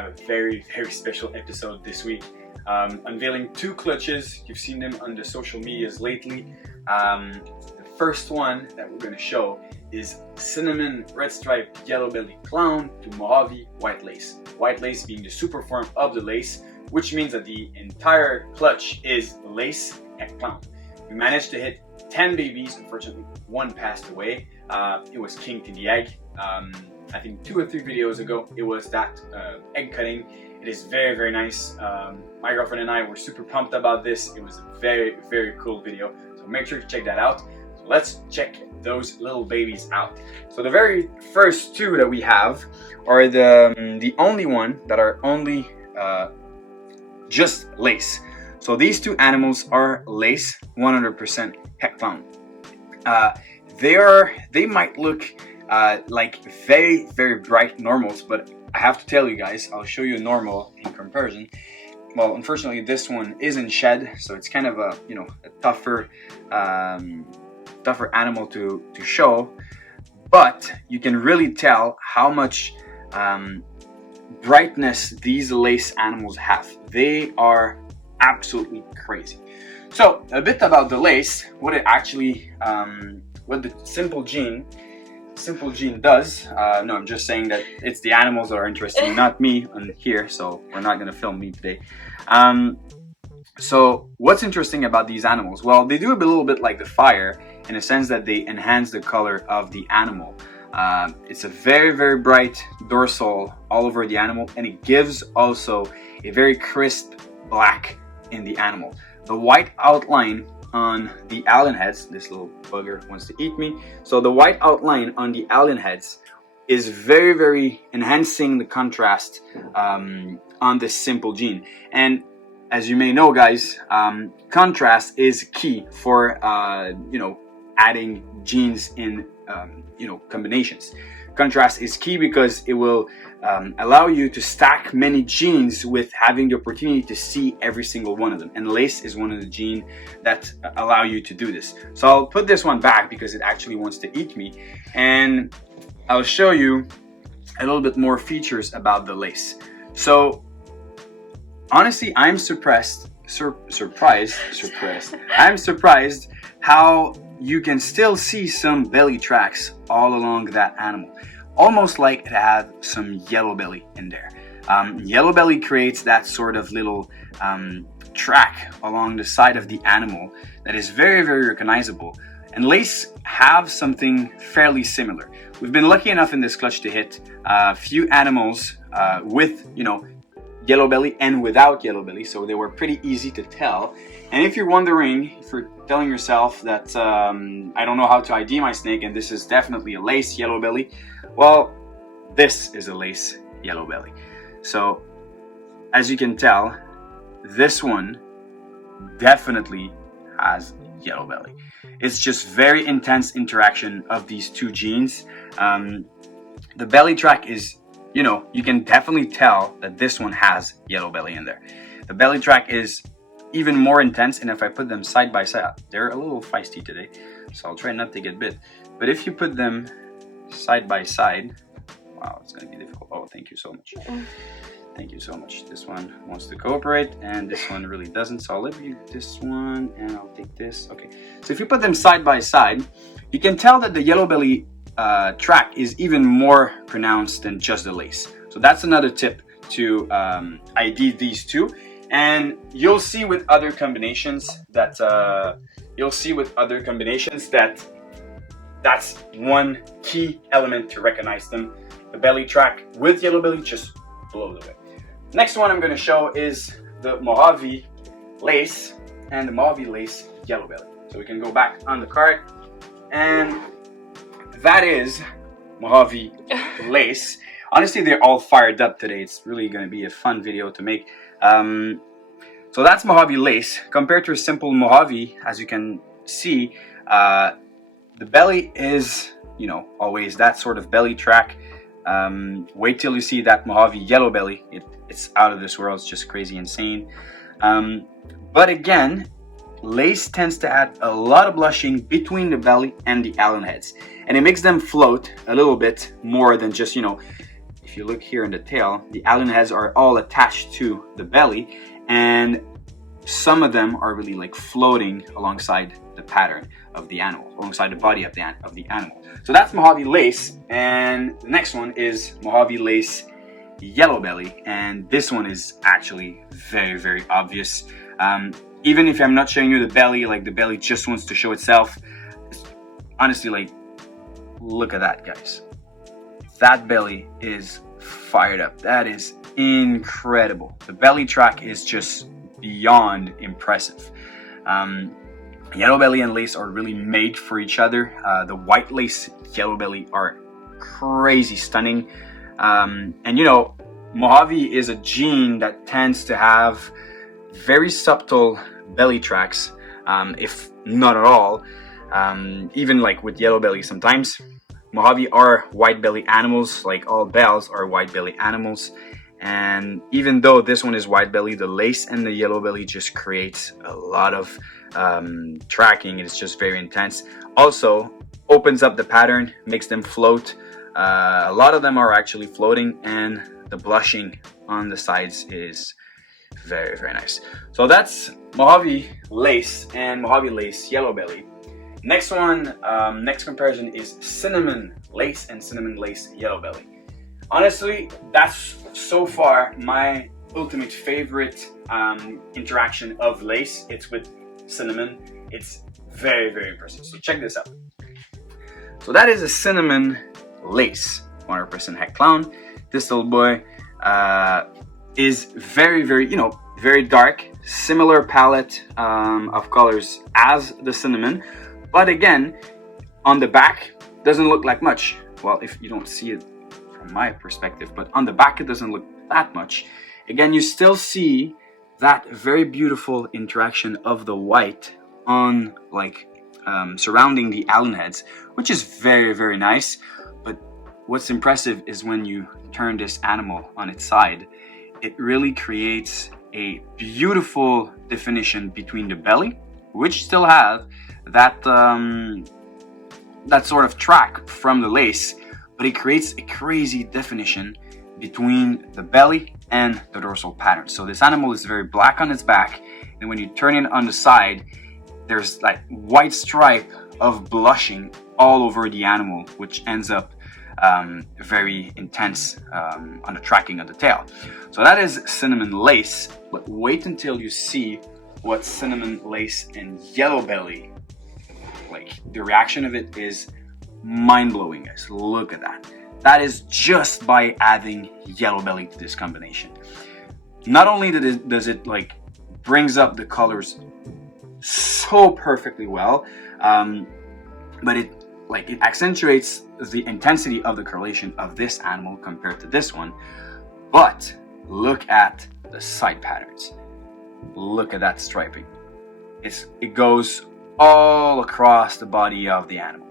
have a very special episode this week. Unveiling two clutches. You've seen them on the social medias lately. The first one that we're going to show is Cinnamon Red Stripe Yellow Belly Clown to Mojave White Lace. White Lace being the super form of the lace, which means that the entire clutch is lace and clown. We managed to hit 10 babies. Unfortunately, one passed away. It was kinked in the egg. I think 2 or 3 videos ago, it was that egg cutting. It is very nice. My girlfriend and I were super pumped about this. It was a very cool video. So make sure to check that out. So let's check those little babies out. So the very first two that we have are the only one that are only just lace. So these two animals are lace, 100% het clown. They might look like very bright normals, but I have to tell you guys, I'll show you a normal in comparison. Well, unfortunately, this one isn't shed, so it's kind of a a tougher animal to show. But you can really tell how much brightness these lace animals have. They are absolutely crazy. So a bit about the lace, what it actually, what the simple gene does. No, I'm just saying that it's the animals that are interesting, not me on here, so we're not gonna film me today. So what's interesting about these animals? Well, they do a little bit like the fire in a sense that they enhance the color of the animal. It's a very bright dorsal all over the animal, and it gives also a very crisp black in the animal. The white outline on the alien heads, this little bugger wants to eat me, so the white outline on the alien heads is very enhancing the contrast on this simple gene. And as you may know, guys, contrast is key for adding genes in combinations. Contrast is key because it will allow you to stack many genes with having the opportunity to see every single one of them. And lace is one of the genes that allow you to do this. So I'll put this one back because it actually wants to eat me. And I'll show you a little bit more features about the lace. So honestly, I'm surprised. I'm surprised how you can still see some belly tracks all along that animal, almost like it had some yellow belly in there. Yellow belly creates that sort of little track along the side of the animal that is very recognizable. And lace have something fairly similar. We've been lucky enough in this clutch to hit a few animals with yellow belly and without yellow belly, so they were pretty easy to tell. And if you're wondering, if you're telling yourself that I don't know how to ID my snake and this is definitely a lace yellow belly, well, this is a lace yellow belly. So as you can tell, this one definitely has yellow belly. It's just very intense interaction of these two genes. The belly track is, you can definitely tell that this one has yellow belly in there. The belly track is even more intense, and if I put them side by side, they're a little feisty today, so I'll try not to get bit. But if you put them side by side, wow, it's gonna be difficult. Oh, thank you so much. Thank you so much. This one wants to cooperate, and this one really doesn't, so I'll let you this one, and I'll take this. Okay, so if you put them side by side, you can tell that the yellow belly track is even more pronounced than just the lace. So that's another tip to ID these two. And you'll see with other combinations that that's one key element to recognize them. The belly track with yellow belly just blows away. Next one I'm going to show is the Mojave lace and the Mojave lace yellow belly. So we can go back on the card, and that is Mojave lace. Honestly, they're all fired up today. It's really going to be a fun video to make. So that's Mojave lace. Compared to a simple Mojave, as you can see, the belly is, always that sort of belly track. Wait till you see that Mojave yellow belly. It's out of this world. It's just crazy insane. But again, lace tends to add a lot of blushing between the belly and the alien heads, and it makes them float a little bit more than just, if you look here in the tail, the alien heads are all attached to the belly, and some of them are really like floating alongside the pattern of the animal, alongside the body of the animal. So that's Mojave lace, and the next one is Mojave lace yellow belly, and this one is actually very, very obvious. Even if I'm not showing you the belly, like the belly just wants to show itself. Honestly, like, look at that, guys. That belly is fired up. That is incredible. The belly track is just beyond impressive. Yellow belly and lace are really made for each other. The white lace yellow belly are crazy stunning. And you know, Mojave is a gene that tends to have very subtle belly tracks, if not at all. Even like with yellow belly sometimes. Mojave are white belly animals, like all bells are white belly animals. And even though this one is white belly, the lace and the yellow belly just creates a lot of tracking. It's just very intense. Also opens up the pattern, makes them float. A lot of them are actually floating, and the blushing on the sides is very, very nice. So that's Mojave lace and Mojave lace yellow belly. Next one, next comparison is cinnamon lace and cinnamon lace yellow belly. Honestly, that's so far my ultimate favorite interaction of lace. It's with cinnamon. It's very, very impressive. So check this out. So that is a cinnamon lace, 100% heck clown. This little boy is very, very, very dark, similar palette of colors as the cinnamon, but again, on the back doesn't look like much. Well, if you don't see it from my perspective, but on the back it doesn't look that much. Again, you still see that very beautiful interaction of the white on surrounding the alien heads, which is very, very nice. But what's impressive is when you turn this animal on its side, it really creates a beautiful definition between the belly, which still have that that sort of track from the lace, but it creates a crazy definition between the belly and the dorsal pattern. So this animal is very black on its back, and when you turn it on the side, there's like white stripe of blushing all over the animal, which ends up very intense on the tracking of the tail. So that is cinnamon lace, but wait until you see what cinnamon lace and yellow belly, like the reaction of it is mind-blowing, guys. Look at that. That is just by adding yellow belly to this combination. Not only does it like brings up the colors so perfectly well, but it accentuates the intensity of the correlation of this animal compared to this one. But look at the side patterns. Look at that striping. It goes all across the body of the animal.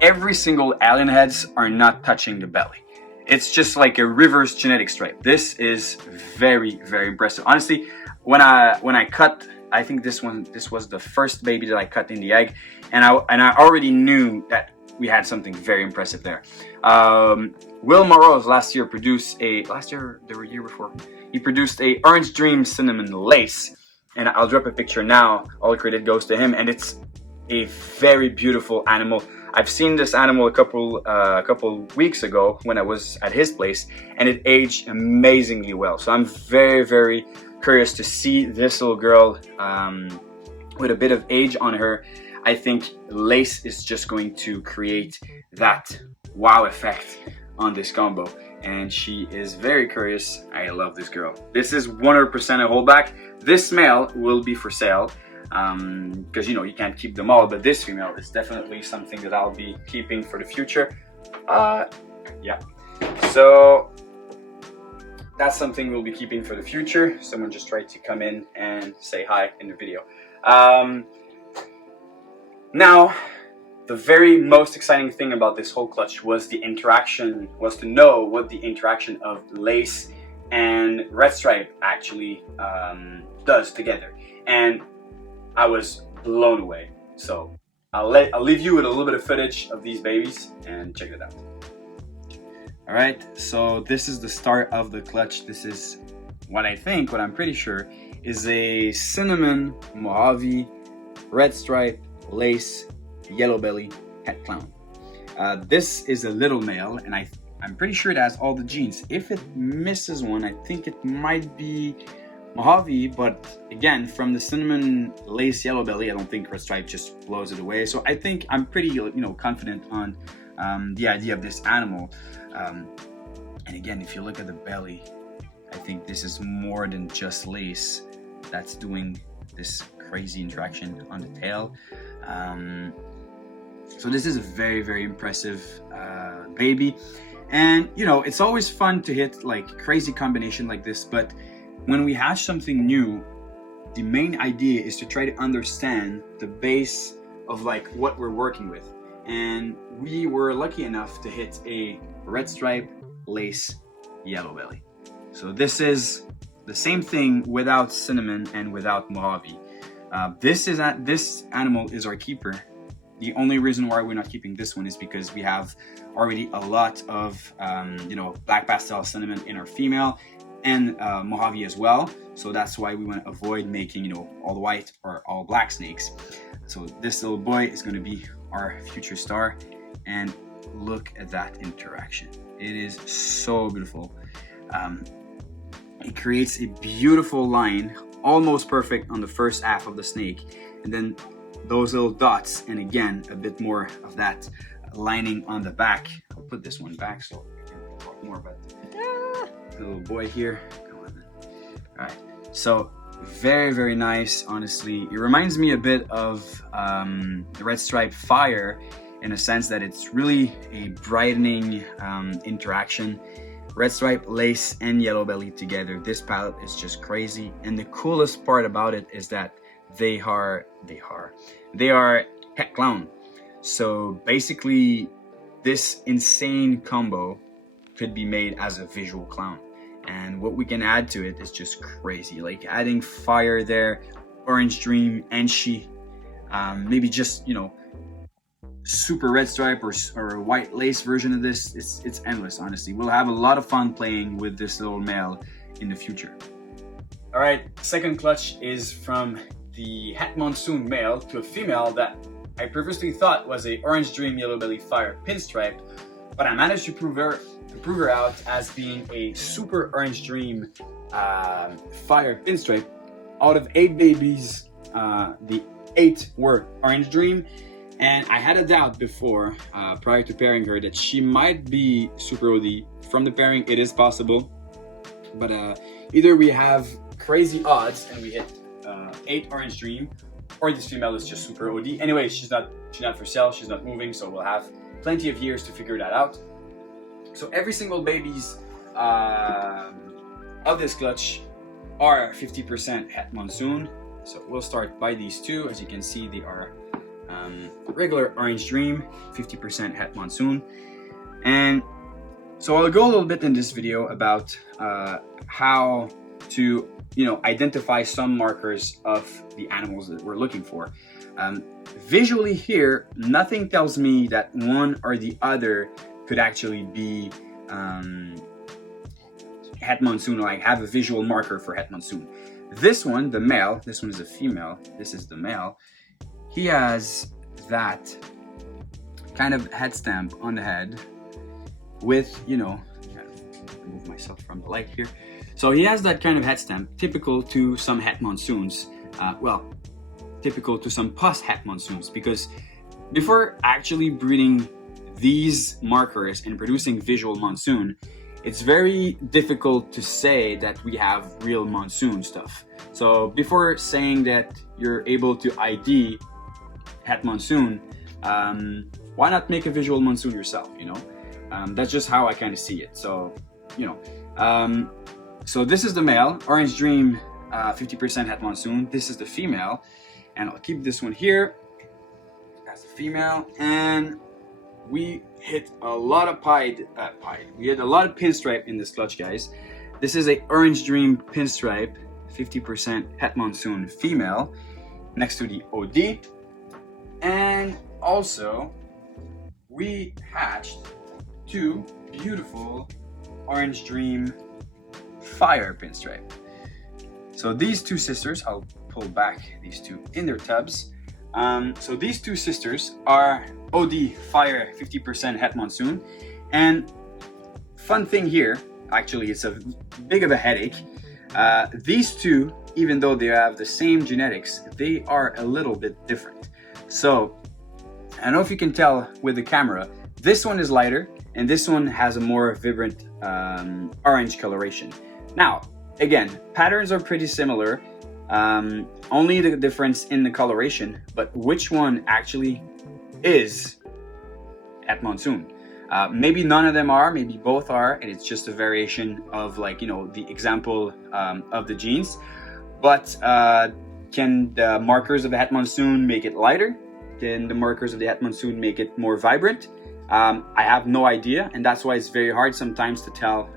Every single alien heads are not touching the belly. It's just like a reverse genetic stripe. This is very, very impressive. Honestly, when I cut, I think this was the first baby that I cut in the egg, and I already knew that we had something very impressive there. Will Morose last year produced the year before, he produced a Orange Dream cinnamon lace, and I'll drop a picture now. All credit goes to him, and it's a very beautiful animal. I've seen this animal a couple weeks ago when I was at his place, and it aged amazingly well. So I'm very, very curious to see this little girl with a bit of age on her. I think lace is just going to create that wow effect on this combo, and she is very curious. I love this girl. This is 100% a holdback. This male will be for sale, because you can't keep them all, but this female is definitely something that I'll be keeping for the future. Yeah, so that's something we'll be keeping for the future. Someone just tried to come in and say hi in the video. Now, the very most exciting thing about this whole clutch was to know what the interaction of lace and red stripe actually does together, and I was blown away. So I'll leave you with a little bit of footage of these babies and check it out. All right, so this is the start of the clutch. This is what I'm pretty sure is a cinnamon Mojave red stripe lace yellow belly het clown. This is a little male, and I'm pretty sure it has all the genes. If it misses one, I think it might be Mojave, but again, from the cinnamon lace yellow belly, I don't think red stripe just blows it away. So I think I'm pretty confident on the idea of this animal. And again, if you look at the belly, I think this is more than just lace that's doing this crazy interaction on the tail. So this is a very, very impressive baby. And it's always fun to hit like crazy combination like this, but when we hatch something new, the main idea is to try to understand the base of like what we're working with. And we were lucky enough to hit a red stripe lace yellow belly. So this is the same thing without cinnamon and without Mojave. This animal is our keeper. The only reason why we're not keeping this one is because we have already a lot of black pastel cinnamon in our female and Mojave as well. So that's why we want to avoid making all white or all black snakes. So this little boy is going to be our future star, and look at that interaction. It is so beautiful. It creates a beautiful line, almost perfect on the first half of the snake, and then those little dots, and again a bit more of that lining on the back. I'll put this one back so I can talk more about the little boy here. Come on then. All right, so very, very nice. Honestly, it reminds me a bit of the red stripe fire in a sense that it's really a brightening interaction. Red stripe, lace, and yellow belly together. This palette is just crazy, and the coolest part about it is that they are het clown. So basically, this insane combo could be made as a visual clown, and what we can add to it is just crazy. Like adding fire there, orange dream, and she, maybe just super red stripe or white lace version of this. It's endless, honestly. We'll have a lot of fun playing with this little male in the future. All right, second clutch is from the Het Monsoon male to a female that I previously thought was a orange dream yellow belly fire pinstripe, but I managed to prove her out as being a super orange dream fire pinstripe. Out of 8 babies, the 8 were orange dream. And I had a doubt before, prior to pairing her, that she might be super OD. From the pairing, it is possible. But either we have crazy odds and we hit 8 orange dream, or this female is just super OD. Anyway, she's not for sale, she's not moving, so we'll have plenty of years to figure that out. So every single babies of this clutch are 50% Het Monsoon. So we'll start by these two. As you can see, they are regular orange dream, 50% Het Monsoon. And so I'll go a little bit in this video about how to identify some markers of the animals that we're looking for. Visually here, nothing tells me that one or the other could actually be Het Monsoon, or I have a visual marker for Het Monsoon. This one, the male, this one is a female, this is the male. He has that kind of head stamp on the head with, remove myself from the light here. So he has that kind of head stamp, typical to some Het Monsoons. Typical to some post-Het Monsoons, because before actually breeding these markers and producing visual monsoon, it's very difficult to say that we have real monsoon stuff. So before saying that you're able to ID Het Monsoon, why not make a visual monsoon yourself, That's just how I kind of see it. So, so this is the male, Orange Dream, 50% Het Monsoon. This is the female, and I'll keep this one here as the female. And we hit a lot of we hit a lot of pinstripe in this clutch, guys. This is a Orange Dream pinstripe, 50% Het Monsoon female, next to the OD. And also, we hatched two beautiful Orange Dream Fire pinstripe. So these two sisters, I'll pull back these two in their tubs. So these two sisters are OD Fire 50% Het Monsoon. And fun thing here, actually it's a big of a headache. These two, even though they have the same genetics, they are a little bit different. So I don't know if you can tell with the camera, this one is lighter and this one has a more vibrant orange coloration. Now, again, patterns are pretty similar, only the difference in the coloration, but which one actually is Het Monsoon? Maybe none of them are, maybe both are, and it's just a variation of, like, you know, the example of the genes. But can the markers of the Het Monsoon make it lighter? Can the markers of the Het Monsoon make it more vibrant? I have no idea, and that's why it's very hard sometimes to tell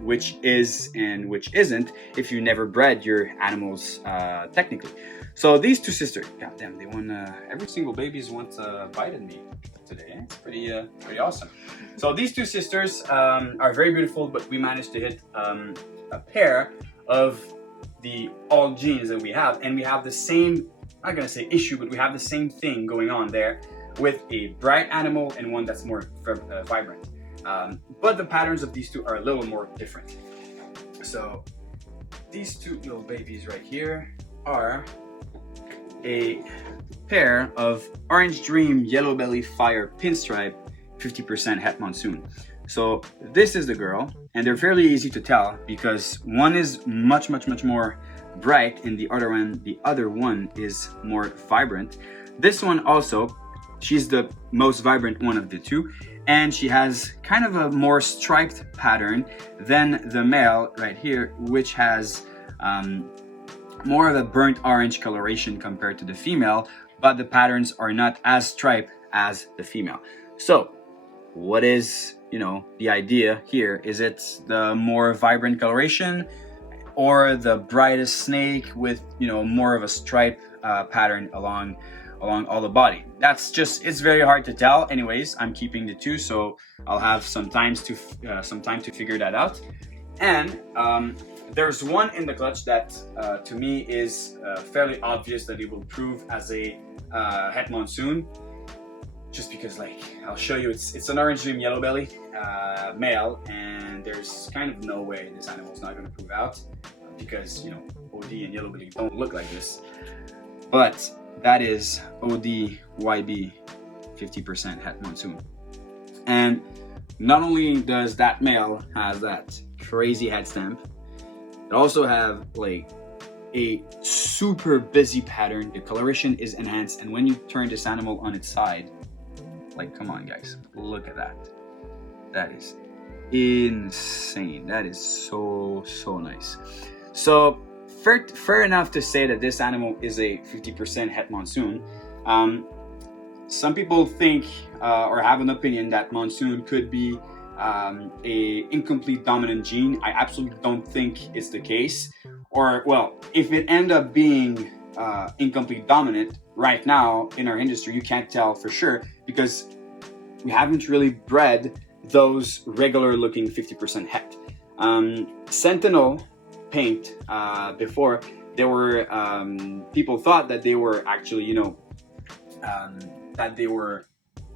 which is and which isn't if you never bred your animals technically. So these two sisters, goddamn, they won. Every single baby's wants to bite at me today. It's pretty awesome. So these two sisters are very beautiful, but we managed to hit a pair of the all genes that we have, and we have the same, I'm not gonna say issue, but we have the same thing going on there with a bright animal and one that's more vibrant. But the patterns of these two are a little more different. So these two little babies right here are a pair of Orange Dream Yellow Belly Fire Pinstripe 50% Het Monsoon. So this is the girl, and they're fairly easy to tell because one is much more bright and the other one is more vibrant. This one also, she's the most vibrant one of the two, and she has kind of a more striped pattern than the male right here, which has more of a burnt orange coloration compared to the female, but the patterns are not as striped as the female. So what is, you know, the idea here? Is it the more vibrant coloration or the brightest snake with, you know, more of a stripe pattern along all the body? That's just, it's very hard to tell. Anyways, I'm keeping the two, so I'll have some time to figure that out. And there's one in the clutch that to me is fairly obvious that it will prove as a Het Monsoon, just because, like, I'll show you, it's an Orange Dream Yellow Belly male, and there's kind of no way this animal is not going to prove out because, you know, OD and Yellow Belly don't look like this. But that is OD YB 50% Het Monsoon. And not only does that male have that crazy head stamp, it also have like a super busy pattern. The coloration is enhanced, and when you turn this animal on its side, like, come on guys, look at that. That is insane. That is so nice. So fair enough to say that this animal is a 50% Het Monsoon. Some people think or have an opinion that Monsoon could be a incomplete dominant gene. I absolutely don't think it's the case. Or, well, if it end up being incomplete dominant right now in our industry, you can't tell for sure because we haven't really bred those regular looking 50% Het. Sentinel paint before, there were people thought that they were actually, you know, that they were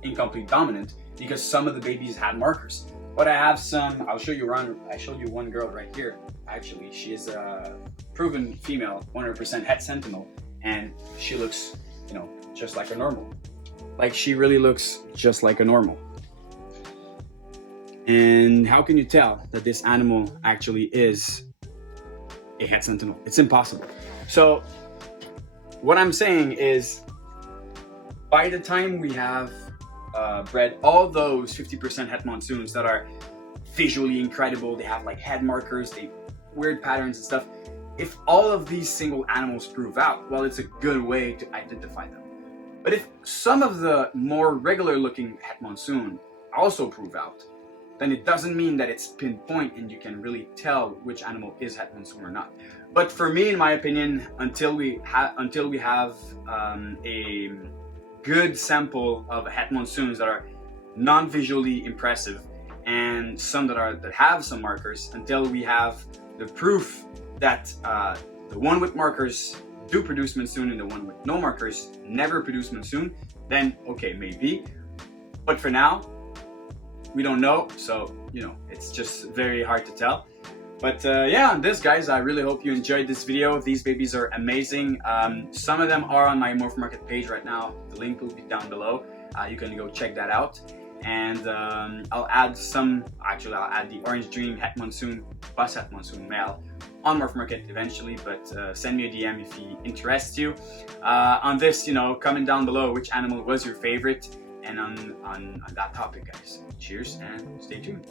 incomplete dominant because some of the babies had markers. But I have some, I showed you one girl right here. Actually, she is a proven female, 100% Het Sentinel, and she looks, you know, just like a normal. Like, she really looks just like a normal. And how can you tell that this animal actually is a Het Sentinel? It's impossible. So what I'm saying is, by the time we have bred all those 50% Het Monsoons that are visually incredible, they have like head markers, they weird patterns and stuff, if all of these single animals prove out, well, it's a good way to identify them. But if some of the more regular looking Het Monsoon also prove out, then it doesn't mean that it's pinpoint and you can really tell which animal is Het Monsoon or not. But for me, in my opinion, until we have a good sample of Het Monsoons that are non-visually impressive and some that have some markers, until we have the proof that the one with markers do produce monsoon and the one with no markers never produce monsoon, then okay, maybe. But for now, we don't know, so it's just very hard to tell. But yeah, this guys, I really hope you enjoyed this video. These babies are amazing. Some of them are on my Morph Market page right now. The link will be down below. You can go check that out. And I'll add the Orange Dream Het Monsoon, Bus Het Monsoon male on Morph Market eventually, but send me a DM if he interests you. On this, comment down below which animal was your favorite, and on that topic, guys. Cheers and stay tuned.